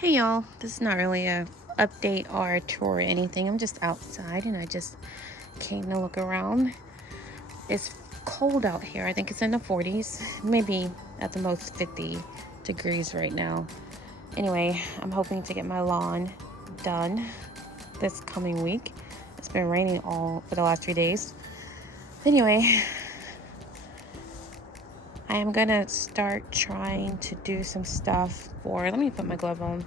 Hey y'all, this is not really a update or a tour or anything. I'm just outside and I just came to look around. It's cold out here. I think it's in the 40s, maybe at the most 50 degrees right now. Anyway, I'm hoping to get my lawn done this coming week. It's been raining all for the last 3 days. Anyway, I am gonna start trying to do some stuff for, let me put my glove on.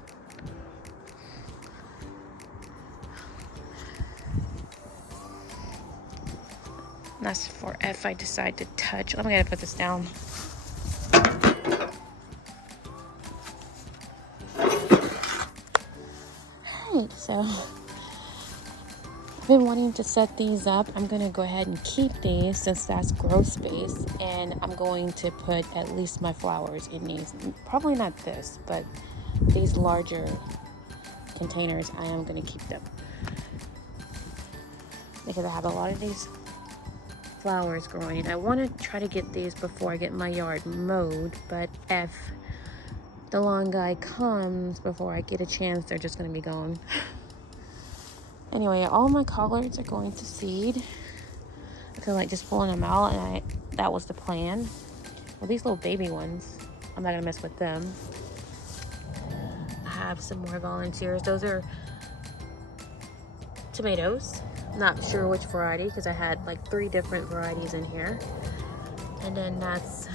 That's for if I decide to touch. I'm gonna put this down. Alright, so I've been wanting to set these up. I'm gonna go ahead and keep these since that's grow space, and I'm going to put at least my flowers in these. Probably not this, but these larger containers, I am gonna keep them because I have a lot of these flowers growing. I want to try to get these before I get my yard mowed, but if the lawn guy comes before I get a chance, they're just going to be gone. Anyway, all my collards are going to seed. I feel like just pulling them out, and that was the plan. Well, these little baby ones, I'm not going to mess with them. I have some more volunteers. Those are tomatoes. Not sure which variety because I had like 3 different varieties in here. And then that's,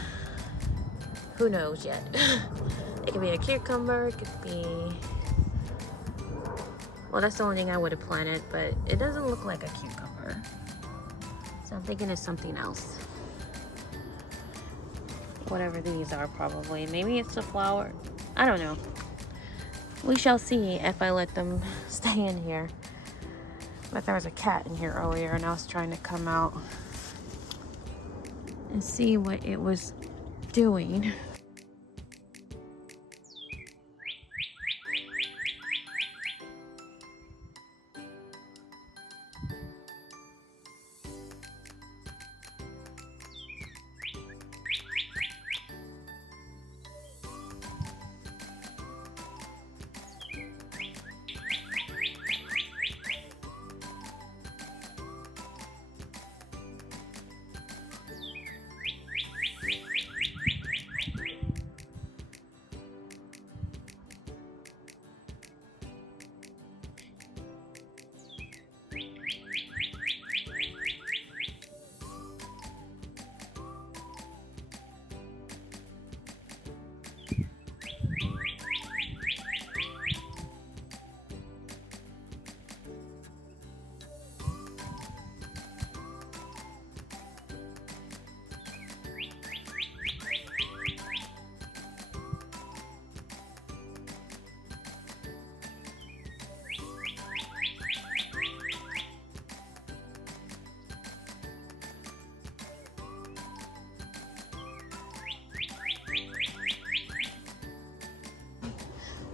who knows yet. It could be a cucumber, it could be, well, that's the only thing I would have planted, but it doesn't look like a cucumber. So I'm thinking it's something else. Whatever these are, probably. Maybe it's a flower. I don't know. We shall see if I let them stay in here. But there was a cat in here earlier and I was trying to come out and see what it was doing.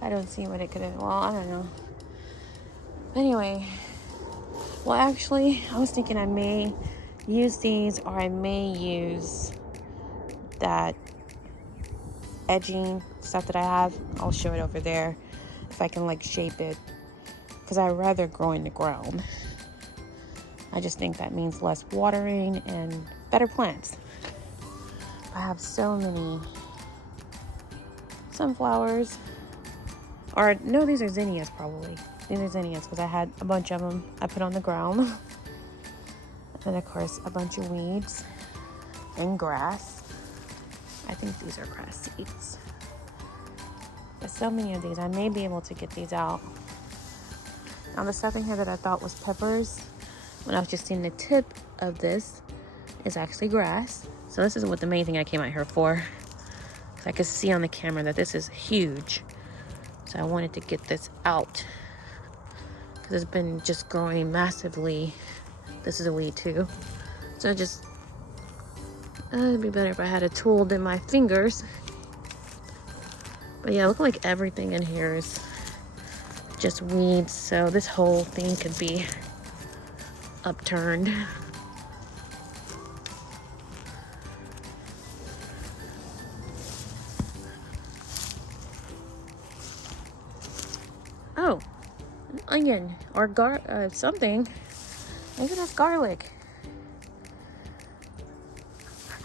I don't see what it could have, well, I don't know. Anyway, well, actually, I was thinking I may use these, or I may use that edging stuff that I have. I'll show it over there if I can like shape it, because I'd rather grow in the ground. I just think that means less watering and better plants. I have so many sunflowers. Or, no, these are zinnias probably. These are zinnias because I had a bunch of them I put on the ground. And then, of course, a bunch of weeds and grass. I think these are grass seeds. There's so many of these. I may be able to get these out. Now, the stuff in here that I thought was peppers, when I was just seeing the tip of this, is actually grass. So this is what the main thing I came out here for. I could see on the camera that this is huge. So I wanted to get this out because it's been just growing massively. This is a weed too. So it'd be better if I had a tool than my fingers. But yeah, look like everything in here is just weeds. So this whole thing could be upturned. Oh, an onion or something. Maybe that's garlic.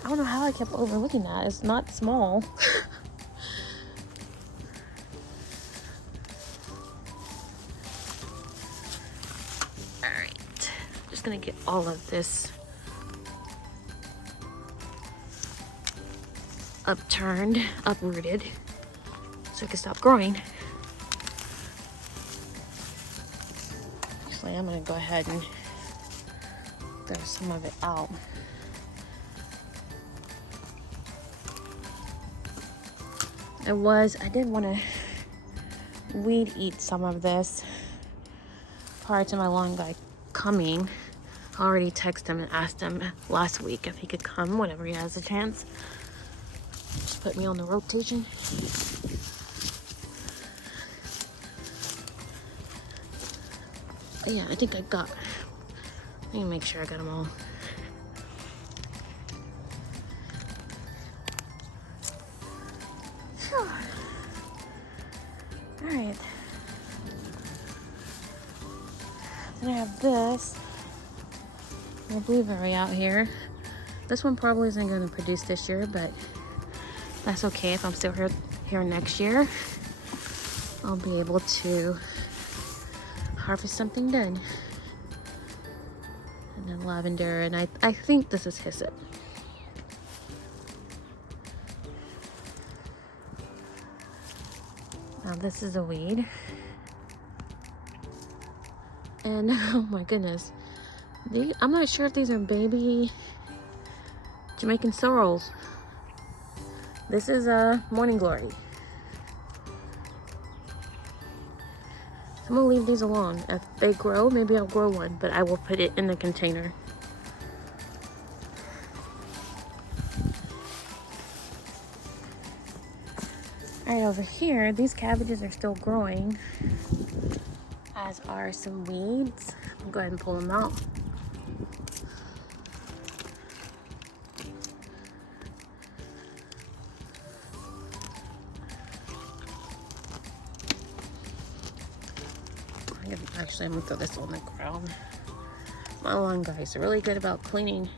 I don't know how I kept overlooking that. It's not small. Alright. Just gonna get all of this uprooted, so it can stop growing. Actually, I'm gonna go ahead and throw some of it out. I did want to weed eat some of this prior to my lawn guy coming. I already texted him and asked him last week if he could come whenever he has a chance. Just put me on the rotation. But yeah, I think let me make sure I got them all. Alright. Then I have this little blueberry out here. This one probably isn't going to produce this year, but that's okay. If I'm still here next year, I'll be able to harvest something then. And then lavender, and I think this is hyssop. Now this is a weed. And oh my goodness, I'm not sure if these are baby Jamaican sorrels. This is a morning glory. I'm gonna leave these alone. If they grow, maybe I'll grow one, but I will put it in the container. Alright, over here, these cabbages are still growing, as are some weeds. I'll go ahead and pull them out. Actually, I'm gonna throw this on the ground. My lawn guy is really good about cleaning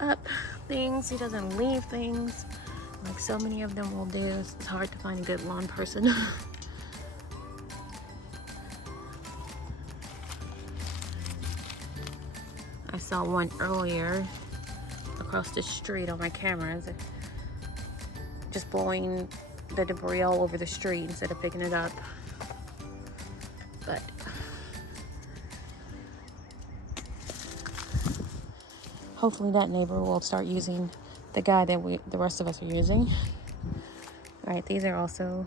up things. He doesn't leave things like so many of them will do. It's hard to find a good lawn person. I saw one earlier across the street on my camera, just blowing the debris all over the street instead of picking it up. But hopefully that neighbor will start using the guy that the rest of us are using. All right, these are also,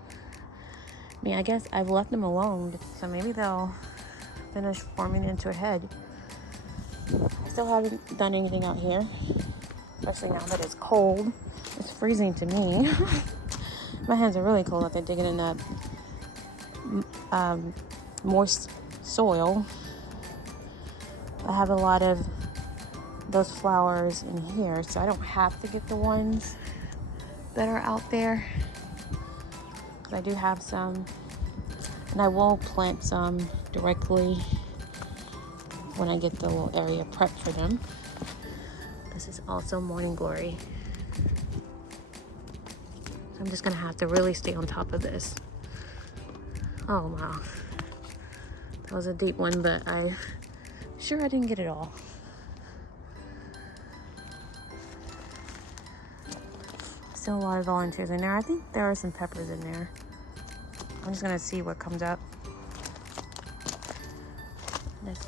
I guess I've left them alone, so maybe they'll finish forming into a head. I still haven't done anything out here, especially now that it's cold. It's freezing to me. My hands are really cold after digging in that moist soil. I have a lot of those flowers in here, so I don't have to get the ones that are out there, because I do have some, and I will plant some directly when I get the little area prepped for them. This is also morning glory, so I'm just gonna have to really stay on top of this. Oh wow, that was a deep one, but I'm sure I didn't get it all. Still a lot of volunteers in there. I think there are some peppers in there. I'm just gonna see what comes up. This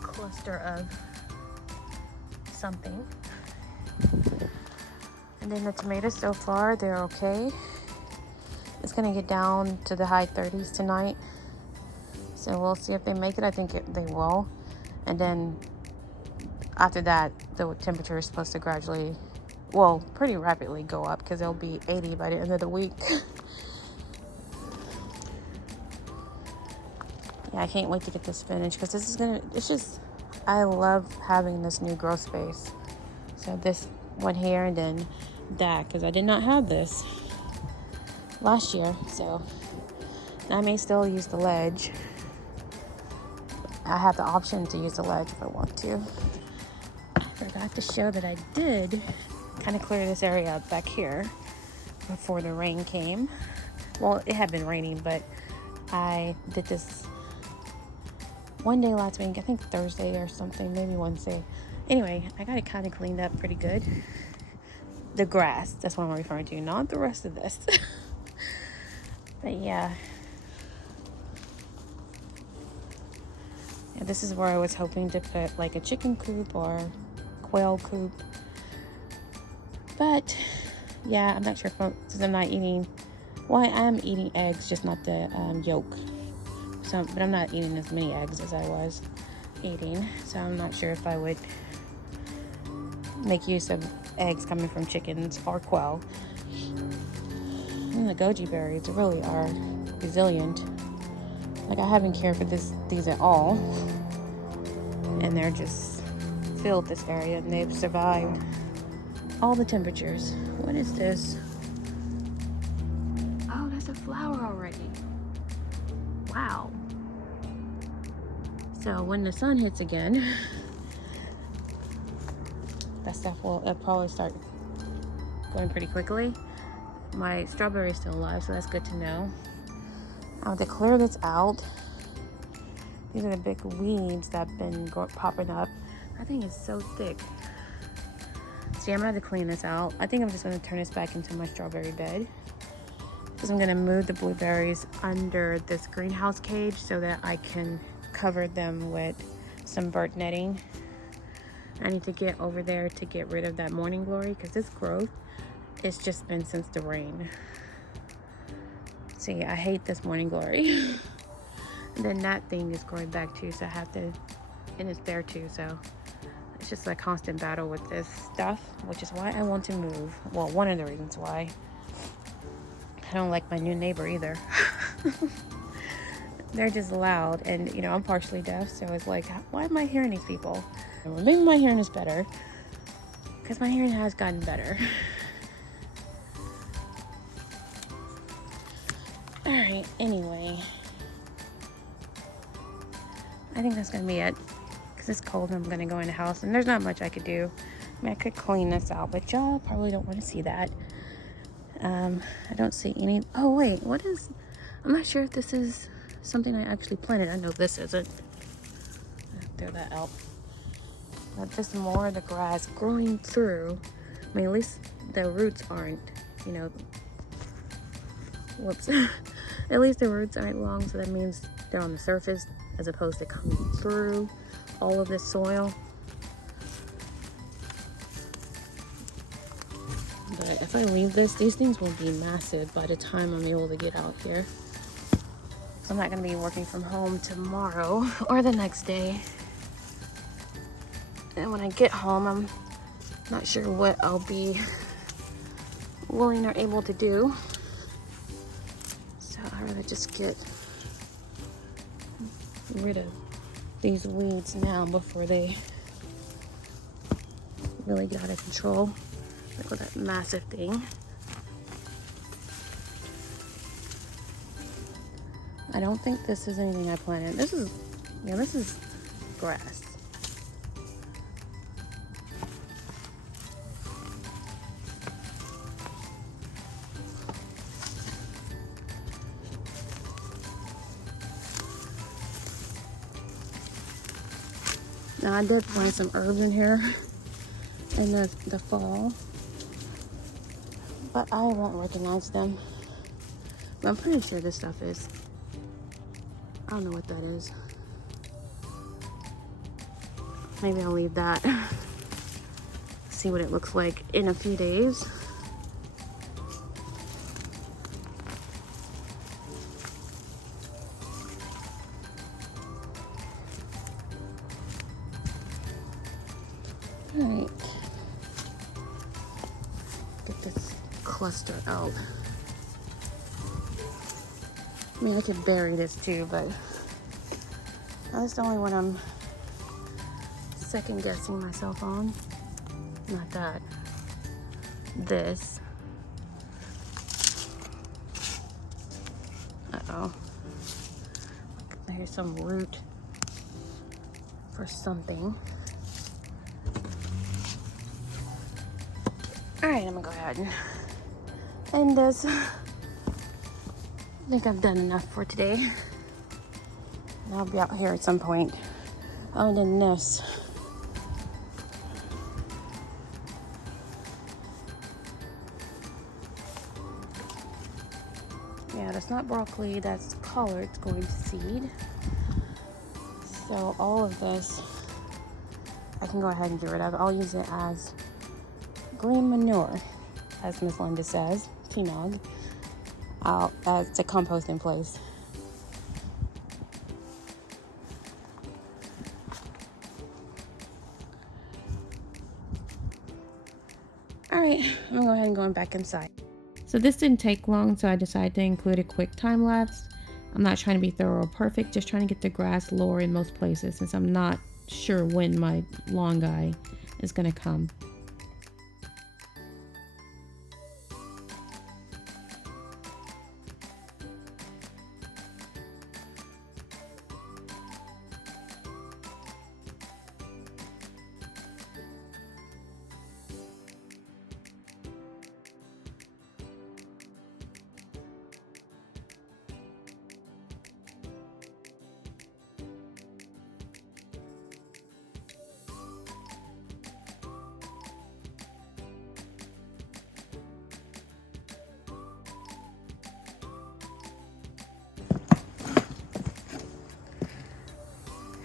cluster of something. And then the tomatoes so far, they're okay. It's gonna get down to the high 30s tonight. So we'll see if they make it. I think they will. And then after that, the temperature is supposed to gradually, well, pretty rapidly go up, because it'll be 80 by the end of the week. Yeah, I can't wait to get this finished, because this is it's just, I love having this new grow space. So this one here, and then that, because I did not have this last year. So I may still use the ledge. I have the option to use the ledge if I want to. I forgot to show that I did kind of clear this area up back here before the rain came. Well, it had been raining, but I did this one day last week, I think Thursday or something, maybe Wednesday. Anyway, I got it kind of cleaned up pretty good. The grass, that's what I'm referring to, not the rest of this. But yeah, this is where I was hoping to put like a chicken coop or quail coop. But yeah, I'm not sure if since I'm not eating, well, I am eating eggs, just not the yolk. So, but I'm not eating as many eggs as I was eating. So I'm not sure if I would make use of eggs coming from chickens or quail. And the goji berries really are resilient. Like, I haven't cared for these at all. And they're just filled this area, and they've survived all the temperatures. What is this? Oh, that's a flower already. Wow. So when the sun hits again, that stuff will probably start going pretty quickly. My strawberry is still alive, so that's good to know. I have to clear this out. These are the big weeds that have been popping up. I think it's so thick. See, I'm gonna have to clean this out. I think I'm just gonna turn this back into my strawberry bed, because I'm gonna move the blueberries under this greenhouse cage so that I can cover them with some bird netting. I need to get over there to get rid of that morning glory, because this growth, it's just been since the rain. See, I hate this morning glory. And then that thing is growing back too, so I have to, and it's there too, so it's just a constant battle with this stuff, which is why I want to move. Well, one of the reasons why. I don't like my new neighbor either. They're just loud, and you know, I'm partially deaf, so it's like, why am I hearing these people? Well, maybe my hearing is better, because my hearing has gotten better. Alright, anyway, I think that's gonna be it, because it's cold and I'm gonna go in the house, and there's not much I could do. I mean, I could clean this out, but y'all probably don't want to see that. I don't see any. Oh wait, what is, I'm not sure if this is something I actually planted. I know this isn't. I'll throw that out. But this more of the grass growing through. I mean, at least the roots aren't, you know, whoops. At least the roots aren't long, so that means they're on the surface as opposed to coming through all of this soil. But if I leave this, these things will be massive by the time I'm able to get out here. So I'm not going to be working from home tomorrow or the next day. And when I get home, I'm not sure what I'll be willing or able to do. So I'd rather just get rid of these weeds now before they really get out of control. Look at that massive thing. I don't think this is anything I planted. This is, yeah, this is grass. Now I did plant some herbs in here in the fall, but I won't recognize them. But I'm pretty sure this stuff is, I don't know what that is. Maybe I'll leave that. See what it looks like in a few days. Alright. Get this cluster out. I mean, I could bury this too, but that's the only one I'm second guessing myself on. Not that. This. Uh-oh. Here's some root for something. Alright, I'm gonna go ahead and end this. I think I've done enough for today. And I'll be out here at some point. Other than this. Yeah, that's not broccoli, that's collards going to seed. So all of this, I can go ahead and get rid of. I'll use it as green manure, as Miss Linda says, T-Nog, to compost in place. All right, I'm gonna go ahead and go back inside. So this didn't take long, so I decided to include a quick time lapse. I'm not trying to be thorough or perfect, just trying to get the grass lower in most places since I'm not sure when my lawn guy is gonna come.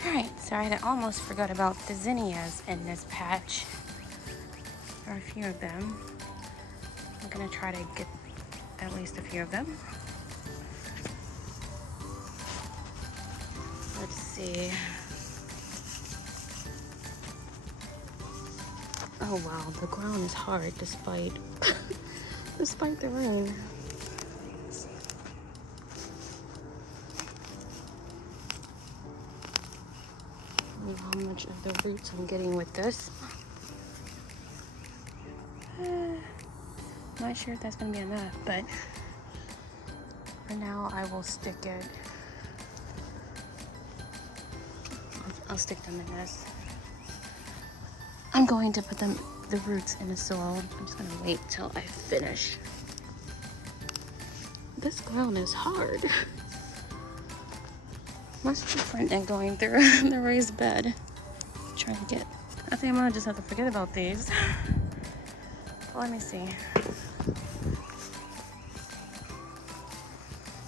Alright, sorry, I almost forgot about the zinnias in this patch. There are a few of them. I'm gonna try to get at least a few of them. Let's see. Oh wow, the ground is hard despite the rain. How much of the roots I'm getting with this. Not sure if that's gonna be enough, but for now I will stick it. I'll stick them in this. I'm going to put the roots in the soil. I'm just gonna wait till I finish. This ground is hard. Much different than going through the raised bed. Trying to get, I think I'm gonna just have to forget about these. But let me see.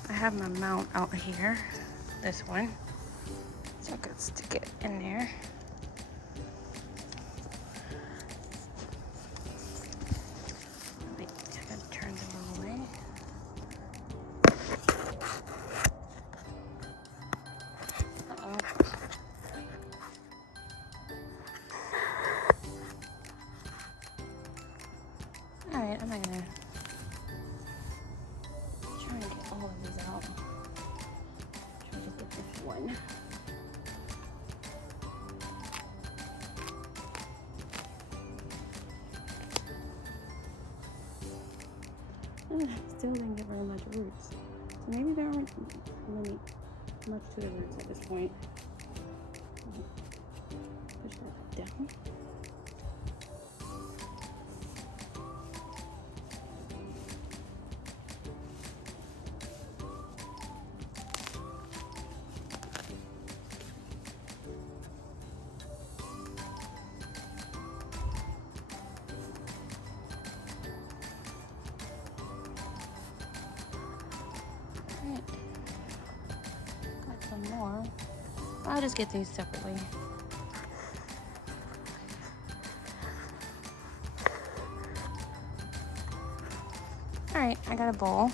I have my mount out here, this one. So I could stick it in there. Wait, I gotta turn the wrong way. Alright, I'm not gonna try and get all of these out. Try to get this one. Still didn't get very much roots. So maybe there aren't much to the roots at this point. Push that down. Got some more. I'll just get these separately. Alright, I got a bowl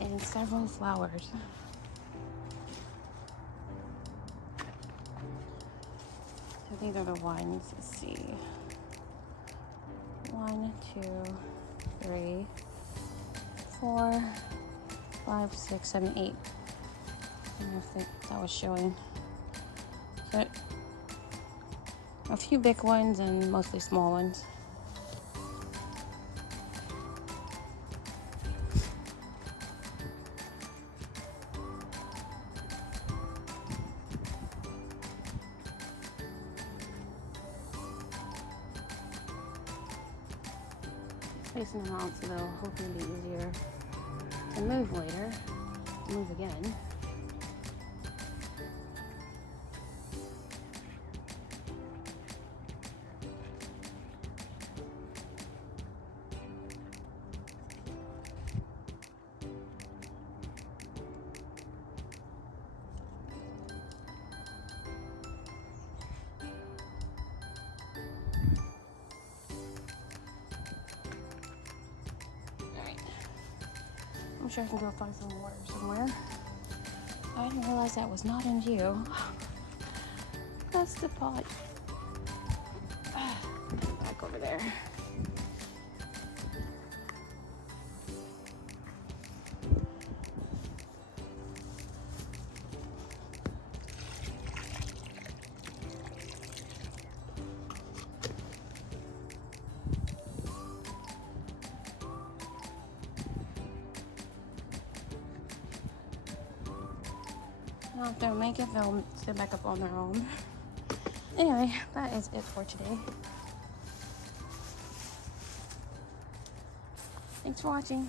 and several flowers. So these are the ones, let's see. 1, 2, 3, 4, 5, 6, 7, 8. I don't know if that was showing. So a few big ones and mostly small ones. Spacing them out so they'll hopefully be easier to move later. Move again. I'm sure I can go find some water somewhere. I didn't realize that was not in view. That's the pot. Back over there. Well, if they make it, they'll sit back up on their own. Anyway, that is it for today. Thanks for watching.